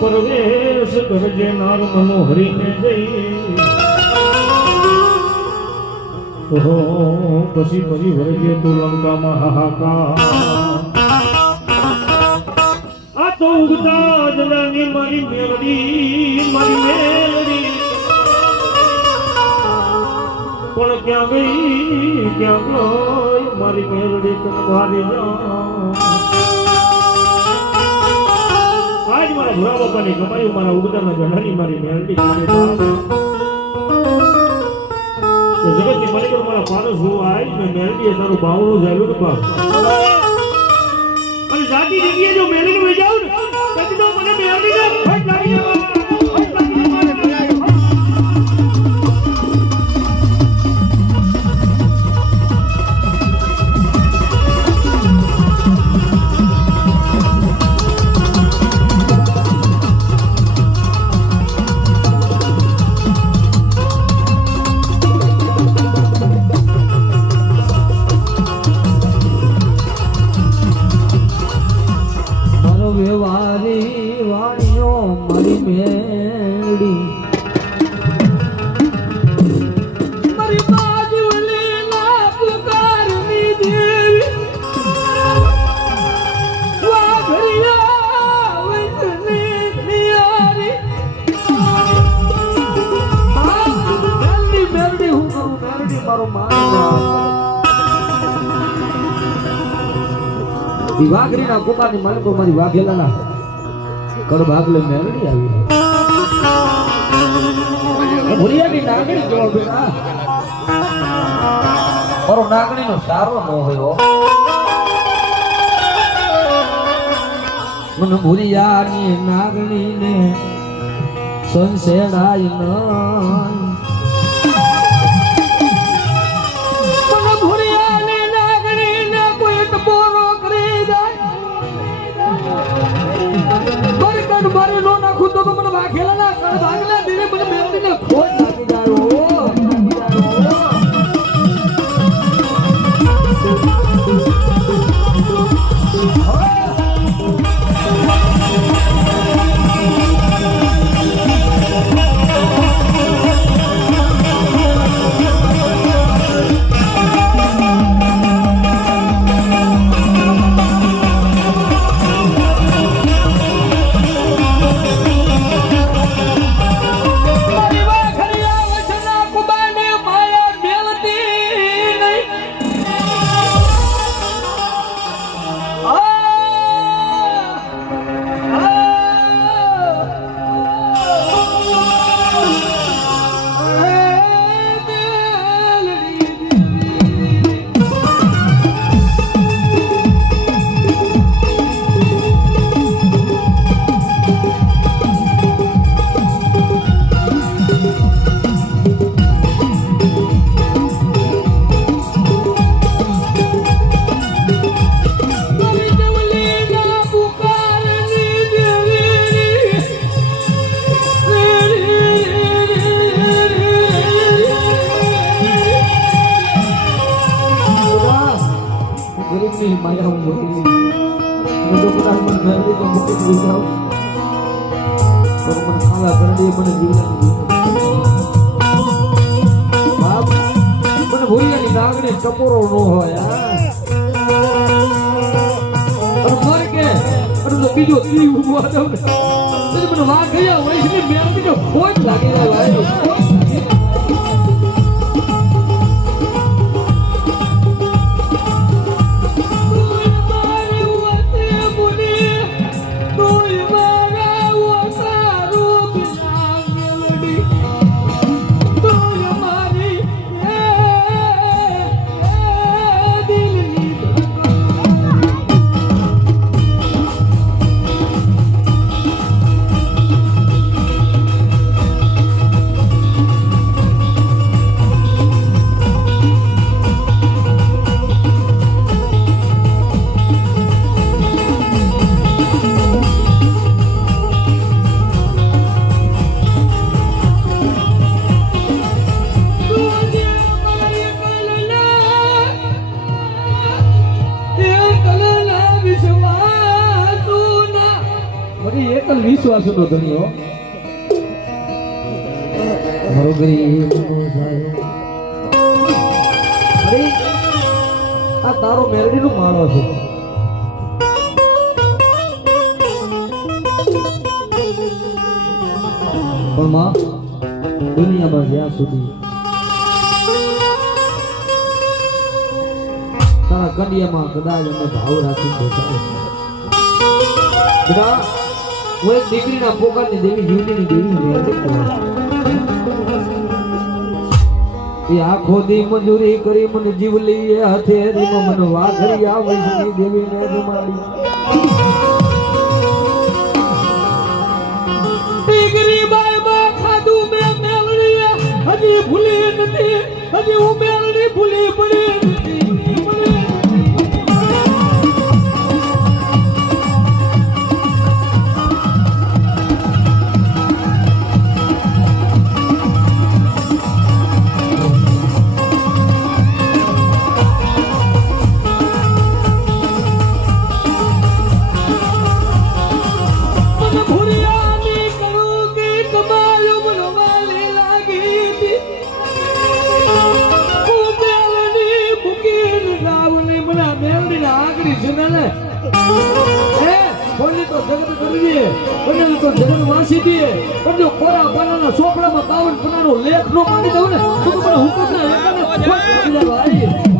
પરવેશ કરજે નાર મનોહરીને જઈ ઓહો પછી પછી વરજે તું લંકામાં હાહાકાર આ તો ઉગતા જલાની મારી મેલડી પણ ક્યાં ગઈ ક્યાં ગઈ મારી મેલડી તને મારી આજ મારા ભોળા બાપાની કમાયું મારા ઉગતાના જલાની મારી મેલડી જગતની મારી પર મારા પારસ હું આઈ મેં મેલડીએ તારું બાવણું જાયું ને બાપ અને જાતી જગ્યાએ જો મેલીને વહી જાઉં ને તો મને મેલડીને ફટ લાગી જાય વાઘરી ના કુમારની માલિકો મારી વાઘેલાના કડ ભાગલે મેલડી આવી ભુરિયાની નાગણી કેવો બેટા મારો નાગણીનો સારો ન હોય મન ભુરિયાની નાગણીને સંસેડાય ન મારે નો નાખું તો મને વાઘેલા ના કણ ભાગલા ધીરે મને મેલડીને ખોટ લાગી જાય ટપોરો નો હોય બીજો ઉભો મને વાઘ ગયા હોય મેળવી ખોટ લાગી જાય એકલ વિશ્વાસનો ધણી હો મારો ગરીબનો સાયો અરે આ તારો મેરડીનો માળો છે પણ માં દુનિયામાં જ્યાં સુધી તારા કડિયામાં કદાચ અમે ભાવ રાખી બેઠા બધા હું એક દીકરીના પોકારની દેવી જીવતીની દેવી મેરડી કહેવાય. એ આખો દી મંજૂરી કરી મને જીવલી એ હથેરીમાં મને વાઘરી આવે છે દેવી ને જમાડી દીકરી બાઈ બા ખાધું મે મેલડી હજી ભૂલી નથી હજી હું મેલડી ભૂલી પડી ચોપડામાં 52 પન્નાનો લેખ નો માની દઉં ને તો મને હુકમ ના એકાને ફોન કરી દેવા આવી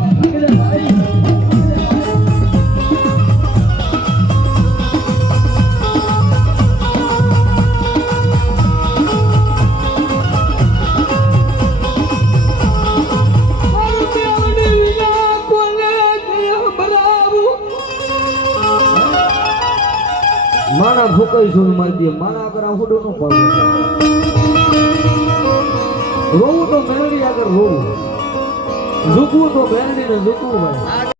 માણા ફૂકાઈ છું મારી દે માણા આગળ આહુડો નો પાડો રોવું તો મેરડી આગળ રોવું ઝૂકવું તો મેરડી ને ઝૂકવું ભાઈ